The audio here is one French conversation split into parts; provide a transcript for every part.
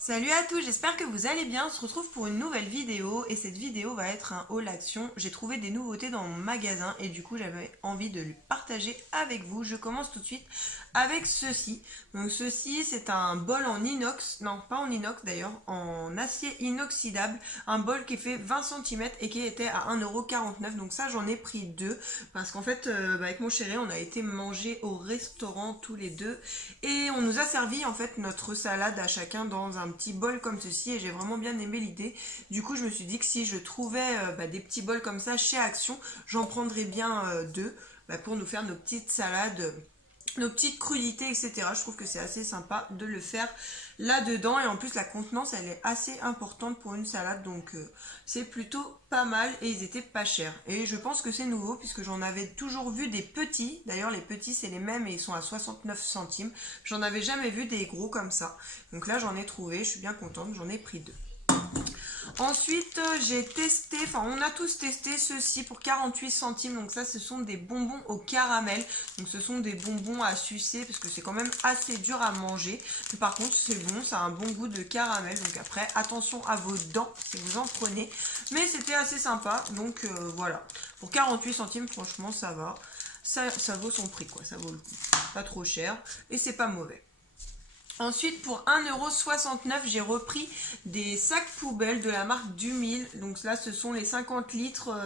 Salut à tous, j'espère que vous allez bien. On se retrouve pour une nouvelle vidéo et cette vidéo va être un haul action. J'ai trouvé des nouveautés dans mon magasin et du coup j'avais envie de le partager avec vous. Je commence tout de suite avec ceci. Donc ceci c'est un bol en inox, non pas en inox d'ailleurs, en acier inoxydable. Un bol qui fait 20 cm et qui était à 1,49 €. Donc ça j'en ai pris deux parce qu'en fait avec mon chéri on a été manger au restaurant tous les deux et on nous a servi en fait notre salade à chacun dans un petit bol comme ceci et j'ai vraiment bien aimé l'idée. Du coup je me suis dit que si je trouvais des petits bols comme ça chez Action, j'en prendrais bien deux pour nous faire nos petites salades, nos petites crudités, etc. Je trouve que c'est assez sympa de le faire là-dedans et en plus la contenance elle est assez importante pour une salade donc c'est plutôt pas mal et ils étaient pas chers. Et je pense que c'est nouveau puisque j'en avais toujours vu des petits, d'ailleurs les petits c'est les mêmes et ils sont à 69 centimes. J'en avais jamais vu des gros comme ça. Donc là j'en ai trouvé, je suis bien contente, j'en ai pris deux. Ensuite, j'ai testé, enfin on a tous testé ceci pour 48 centimes. Donc ça, ce sont des bonbons au caramel. Donc ce sont des bonbons à sucer parce que c'est quand même assez dur à manger. Mais par contre, c'est bon, ça a un bon goût de caramel. Donc après, attention à vos dents si vous en prenez. Mais c'était assez sympa. Donc voilà. Pour 48 centimes, franchement, ça va. Ça vaut son prix, quoi. Ça vaut le coup. Pas trop cher. Et c'est pas mauvais. Ensuite, pour 1,69 €, j'ai repris des sacs poubelles de la marque Dumil. Donc là, ce sont les 50 litres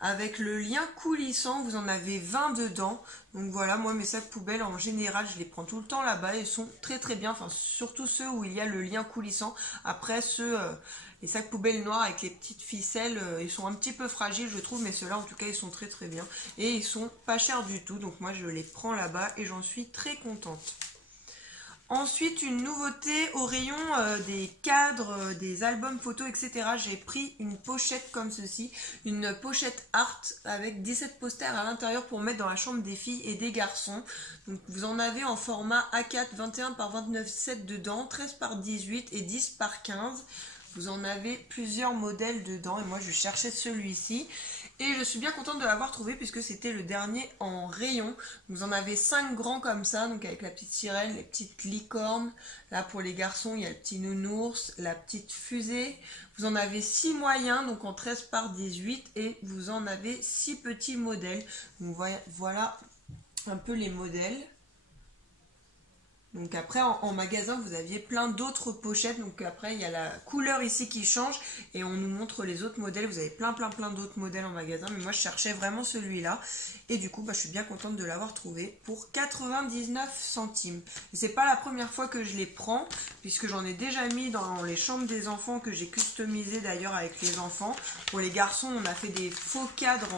avec le lien coulissant. Vous en avez 20 dedans. Donc voilà, moi, mes sacs poubelles, en général, je les prends tout le temps là-bas. Ils sont très très bien. Enfin, surtout ceux où il y a le lien coulissant. Après, les sacs poubelles noirs avec les petites ficelles, ils sont un petit peu fragiles, je trouve. Mais ceux-là, en tout cas, ils sont très très bien. Et ils sont pas chers du tout. Donc moi, je les prends là-bas et j'en suis très contente. Ensuite, une nouveauté au rayon des cadres, des albums photos, etc. J'ai pris une pochette comme ceci, une pochette art avec 17 posters à l'intérieur pour mettre dans la chambre des filles et des garçons. Donc vous en avez en format A4 21 par 29,7 dedans, 13 par 18 et 10 par 15. Vous en avez plusieurs modèles dedans et moi je cherchais celui-ci. Et je suis bien contente de l'avoir trouvé puisque c'était le dernier en rayon. Vous en avez 5 grands comme ça, donc avec la petite sirène, les petites licornes. Là pour les garçons, il y a le petit nounours, la petite fusée. Vous en avez 6 moyens, donc en 13 par 18. Et vous en avez 6 petits modèles. Donc voilà un peu les modèles. Donc après en magasin vous aviez plein d'autres pochettes, donc après il y a la couleur ici qui change et on nous montre les autres modèles. Vous avez plein d'autres modèles en magasin, mais moi je cherchais vraiment celui-là et du coup je suis bien contente de l'avoir trouvé pour 99 centimes. Et c'est pas la première fois que je les prends puisque j'en ai déjà mis dans les chambres des enfants que j'ai customisé d'ailleurs avec les enfants. Pour les garçons on a fait des faux cadres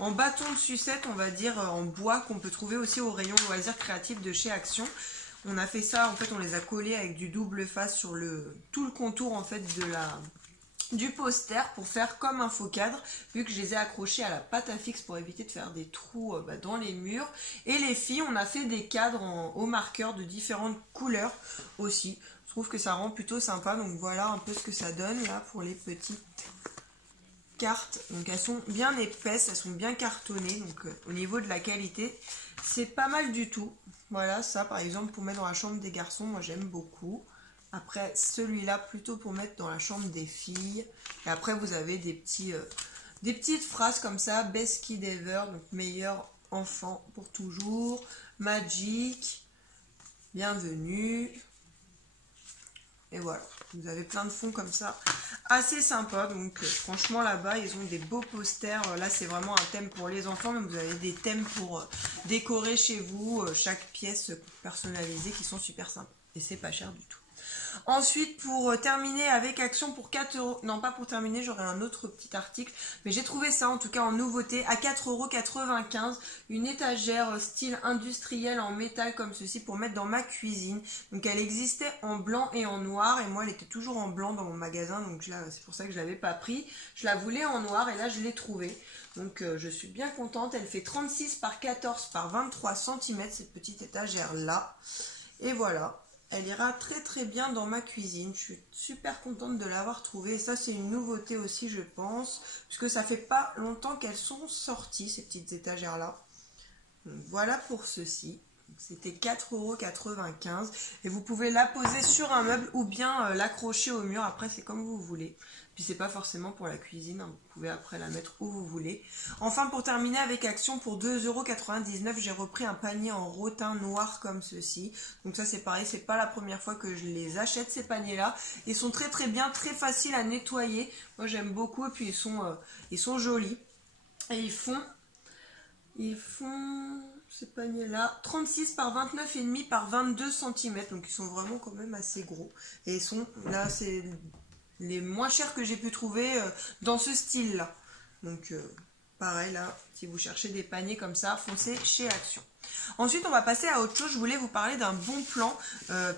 en bâton de sucette, on va dire en bois, qu'on peut trouver aussi au rayon loisirs créatifs de chez Action. On a fait ça, en fait on les a collés avec du double face sur tout le contour en fait du poster pour faire comme un faux cadre, vu que je les ai accrochés à la pâte à fixe pour éviter de faire des trous dans les murs. Et les filles, on a fait des cadres au marqueur de différentes couleurs aussi. Je trouve que ça rend plutôt sympa, donc voilà un peu ce que ça donne là pour les petites cartes. Donc elles sont bien épaisses, elles sont bien cartonnées, donc au niveau de la qualité c'est pas mal du tout. Voilà, ça par exemple pour mettre dans la chambre des garçons, moi j'aime beaucoup. Après celui-là plutôt pour mettre dans la chambre des filles. Et après vous avez des petites phrases comme ça: best kid ever, donc meilleur enfant pour toujours, magic, bienvenue. Et voilà, vous avez plein de fonds comme ça, assez sympa. Donc franchement là-bas, ils ont des beaux posters. Là, c'est vraiment un thème pour les enfants, mais vous avez des thèmes pour décorer chez vous, chaque pièce personnalisée qui sont super sympas. Et c'est pas cher du tout. Ensuite, pour terminer avec Action pour 4 €, non pas pour terminer, j'aurai un autre petit article, mais j'ai trouvé ça en tout cas en nouveauté à 4,95 €, une étagère style industriel en métal comme ceci pour mettre dans ma cuisine. Donc elle existait en blanc et en noir et moi elle était toujours en blanc dans mon magasin, donc c'est pour ça que je l'avais pas pris. Je la voulais en noir et là je l'ai trouvée. Donc je suis bien contente, elle fait 36 par 14 par 23 cm cette petite étagère là. Et voilà. Elle ira très très bien dans ma cuisine. Je suis super contente de l'avoir trouvée. Et ça c'est une nouveauté aussi je pense. Puisque ça fait pas longtemps qu'elles sont sorties ces petites étagères là. Donc voilà pour ceci. C'était 4,95 € et vous pouvez la poser sur un meuble ou bien l'accrocher au mur. Après, c'est comme vous voulez. Puis c'est pas forcément pour la cuisine, hein. Vous pouvez après la mettre où vous voulez. Enfin, pour terminer avec Action, pour 2,99 €, j'ai repris un panier en rotin noir comme ceci. Donc ça, c'est pareil, c'est pas la première fois que je les achète, ces paniers-là. Ils sont très très bien, très faciles à nettoyer. Moi, j'aime beaucoup et puis ils sont jolis. Et ils font ces paniers-là 36 par 29,5 par 22 cm. Donc ils sont vraiment quand même assez gros. Et ils sont, là, c'est les moins chers que j'ai pu trouver dans ce style-là. Donc pareil, là, si vous cherchez des paniers comme ça, foncez chez Action. Ensuite, on va passer à autre chose. Je voulais vous parler d'un bon plan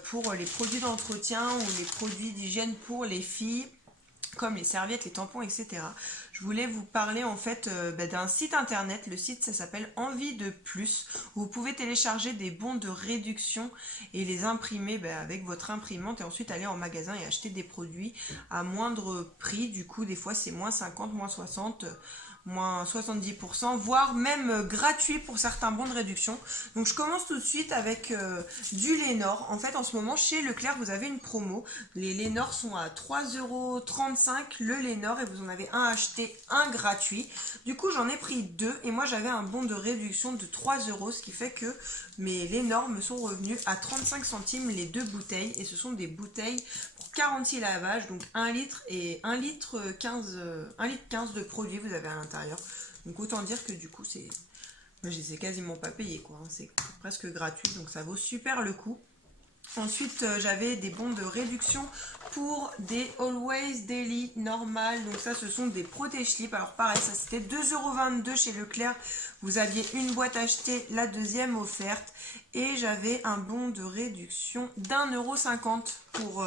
pour les produits d'entretien ou les produits d'hygiène pour les filles, comme les serviettes, les tampons, etc. Je voulais vous parler en fait d'un site internet. Le site, ça s'appelle Envie de Plus. Vous pouvez télécharger des bons de réduction et les imprimer avec votre imprimante et ensuite aller en magasin et acheter des produits à moindre prix. Du coup, des fois, c'est moins 50, moins 60, moins 70%, voire même gratuit pour certains bons de réduction. Donc je commence tout de suite avec du Lénor. En fait, en ce moment, chez Leclerc, vous avez une promo. Les Lénor sont à 3,35 € le Lénor et vous en avez un acheté, un gratuit. Du coup, j'en ai pris deux et moi, j'avais un bon de réduction de 3 €, ce qui fait que mes Lénor me sont revenus à 35 centimes les deux bouteilles et ce sont des bouteilles pour 46 lavages, donc 1 litre et 1 litre 15 de produits vous avez à l'intérieur. Donc autant dire que du coup c'est, je les ai quasiment pas payés quoi, hein. C'est presque gratuit donc ça vaut super le coup. Ensuite j'avais des bons de réduction pour des Always Daily normal. Donc ça ce sont des protège-slips. Alors pareil, ça c'était 2,22 € chez Leclerc. Vous aviez une boîte achetée, la deuxième offerte. Et j'avais un bon de réduction d'1,50 € pour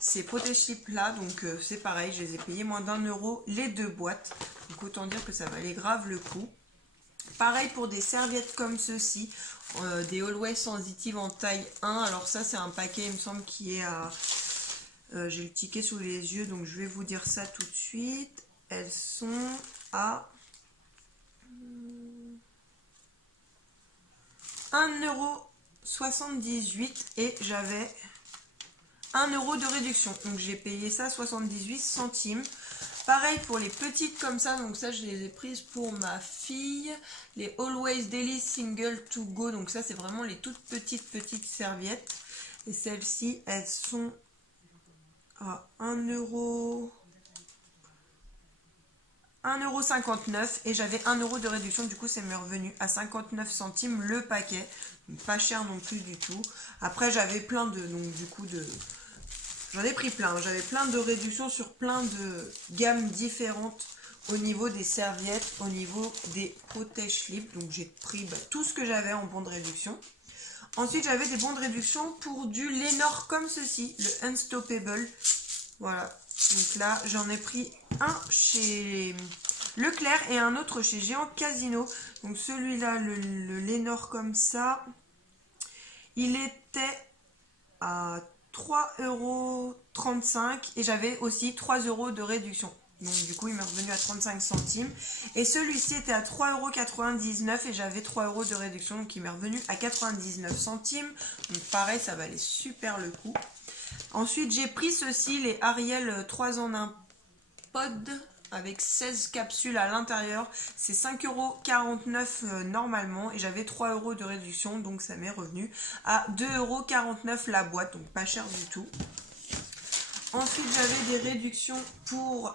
ces protège-slips là. Donc c'est pareil, je les ai payés moins d'1 € les deux boîtes. Donc autant dire que ça valait grave le coup. Pareil pour des serviettes comme ceci, des Always Sensitive en taille 1. Alors ça c'est un paquet il me semble qui est à... j'ai le ticket sous les yeux donc je vais vous dire ça tout de suite. Elles sont à 1,78 € et j'avais 1 € de réduction. Donc j'ai payé ça 78 centimes. Pareil pour les petites comme ça, donc ça je les ai prises pour ma fille, les Always Daily Single to Go, donc ça c'est vraiment les toutes petites serviettes. Et celles-ci, elles sont à 1,59 € et j'avais 1 € de réduction, du coup c'est m'est revenu à 59 centimes le paquet, donc pas cher non plus du tout. Après j'avais plein de, donc du coup de... J'en ai pris plein, j'avais plein de réductions sur plein de gammes différentes au niveau des serviettes, au niveau des protège-slips. Donc j'ai pris tout ce que j'avais en bon de réduction. Ensuite j'avais des bons de réduction pour du Lénor comme ceci, le Unstoppable. Voilà, donc là j'en ai pris un chez Leclerc et un autre chez Géant Casino. Donc celui-là, le Lénor comme ça, il était à 3,35 € et j'avais aussi 3 € de réduction. Donc du coup il m'est revenu à 35 centimes. Et celui-ci était à 3,99 € et j'avais 3 € de réduction. Donc il m'est revenu à 99 centimes. Donc pareil, ça valait super le coup. Ensuite j'ai pris ceci, les Ariel 3 en 1 pod avec 16 capsules à l'intérieur. C'est 5,49 € normalement et j'avais 3 € de réduction, donc ça m'est revenu à 2,49 € la boîte, donc pas cher du tout. Ensuite j'avais des réductions pour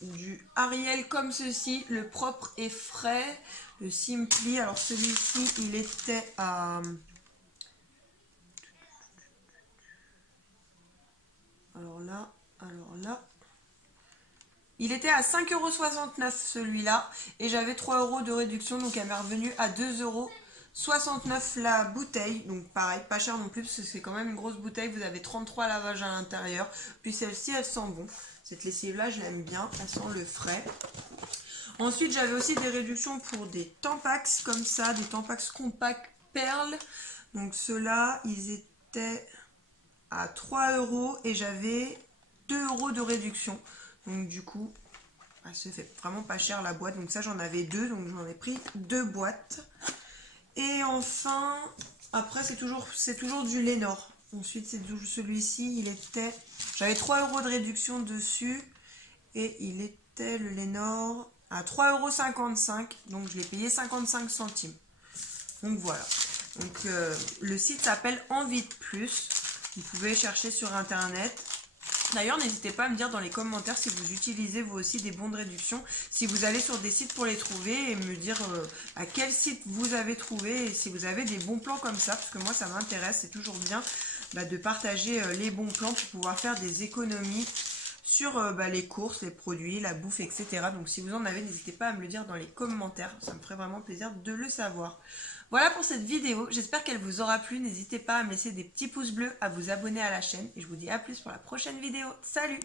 du Ariel comme ceci, le propre et frais, le Simply. Alors celui-ci il était à... alors là... il était à 5,69 € celui-là et j'avais 3 € de réduction, donc elle m'est revenue à 2,69 € la bouteille. Donc pareil, pas cher non plus parce que c'est quand même une grosse bouteille, vous avez 33 lavages à l'intérieur. Puis celle-ci elle sent bon, cette lessive là je l'aime bien, elle sent le frais. Ensuite j'avais aussi des réductions pour des Tampax comme ça, des Tampax compact perles. Donc ceux-là ils étaient à 3 € et j'avais 2 € de réduction. Donc du coup, ça fait vraiment pas cher la boîte. Donc ça j'en avais deux, donc j'en ai pris deux boîtes. Et enfin, Après, c'est toujours du Lénore. Ensuite, c'est celui-ci, j'avais 3 € de réduction dessus. Et il était le Lénore à 3,55 €. Donc, je l'ai payé 55 centimes. Donc, voilà. Donc, le site s'appelle Envie de Plus. Vous pouvez chercher sur Internet. D'ailleurs, n'hésitez pas à me dire dans les commentaires si vous utilisez vous aussi des bons de réduction, si vous allez sur des sites pour les trouver et me dire à quel site vous avez trouvé et si vous avez des bons plans comme ça, parce que moi ça m'intéresse, c'est toujours bien de partager les bons plans pour pouvoir faire des économies sur les courses, les produits, la bouffe, etc. Donc si vous en avez, n'hésitez pas à me le dire dans les commentaires, ça me ferait vraiment plaisir de le savoir. Voilà pour cette vidéo, j'espère qu'elle vous aura plu, n'hésitez pas à me laisser des petits pouces bleus, à vous abonner à la chaîne et je vous dis à plus pour la prochaine vidéo. Salut!